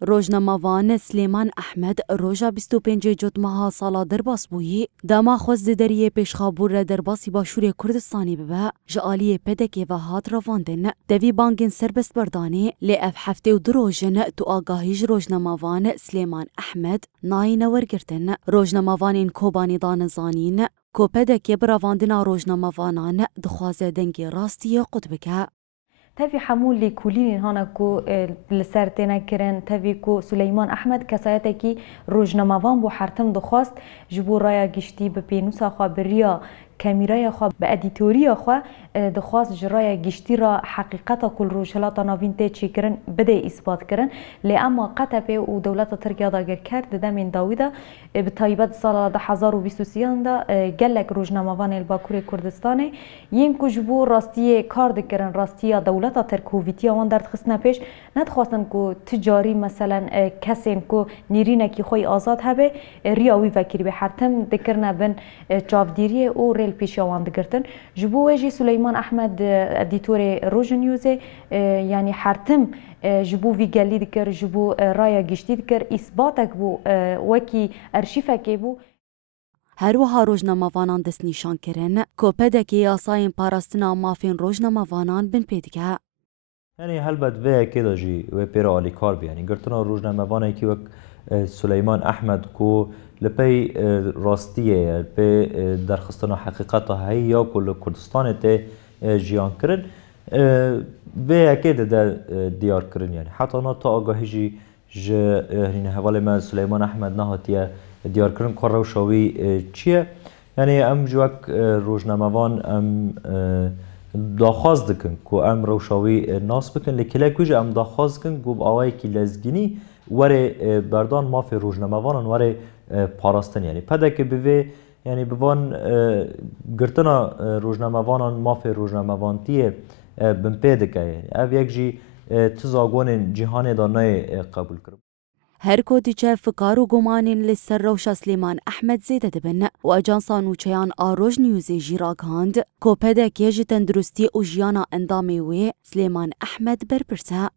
روزنامه‌وان سلیمان احمد روژا 25 جوتمها سالا درباس بویی دما خوز دریه پیشخابور را درباسی باشور کردستانی ببه جالی پدکی و هات رواندن دوی بانگین سربست بردانی لی اف هفته و دروژن تو آگاهیج روزنامه‌وان سلیمان احمد نای نورگرتن روزنامه‌وانین کوبانی دانزانین کو پدکی براواندنا روزنامه‌وانان دخوازه دنگی راستی قطبکه تفي حمول لكلين هانكو لسرتنا كرن تفي كو سليمان احمد كسايتكي روجنامه‌وان بو حرتم دخواست جبو رايا گشتي بپینوسا خوا بریا کامیرای خوا به ادیتوریا خوا دخواست جرای گشتی را حقیقتا کل روشلات ناوین ته چی کرن بده اثبات کرن لی اما قطبه و دولت ترکیه داگر کرد دمین داویدا به تایبت سال 2023 دا گلک روزنامه‌وان الباکور کردستان ین کو جبو راستی کار دکرن راستی دولت ترکویتی وان درد خصنا پیش ندخواستن کو تجاری مثلا کسین کو نیرینه کی خوی آزاد هبه ریاوی وکری به حرتم دکرنا بن چاودیری او ریل پیشوان دگرتن جبو وجی سلیمان احمد ادیتور روز نیوز یعنی حرتم جبو وی گلی دکر جبو رایا گشتی دکر اثباتک بو وکی ارشیفک بو هروها روزنامه‌وانان دست نیشان کرن کوپدکی یاساین پاراستنا مافین روزنامه‌وانان بن پیدکه يعني هلبت ويا كده جي وبيرا على كارب يعني قلتنا روجنا مبانا كي وك سليمان احمد كو لبي راستيه لبي درخستنا حقيقتها هي كل كردستان تي جيان كرن ويا كده ده ديار كرن يعني حتى انا تا آگاهی ج هنا حواله ما سليمان احمد نهاتيه ديار كرن كارو شاوي چيه يعني ام جوك روجنا مبان ام داخواست دکن که ام روشاوی ناس بکن لکله کجا ام داخواست کن گوب آوای کی لزگینی وره بردان مافی روزنامه‌وانان وره پاراستن یعنی پدا که بوی یعنی بوان گرتنا روزنامه‌وانان مافی روزنامه‌وانتیه بمپیده که یعنی او یک جی تزاگون جهان دانای قبول کرد هر کو دیچه فکار و گمانین لسر روشا سلیمان احمد زیده دبن و اجانسان و چیان آروژ نیوزی جیراگ هاند کو پده کیج تندرستی و جیانا اندامی وی سلیمان احمد برپرسه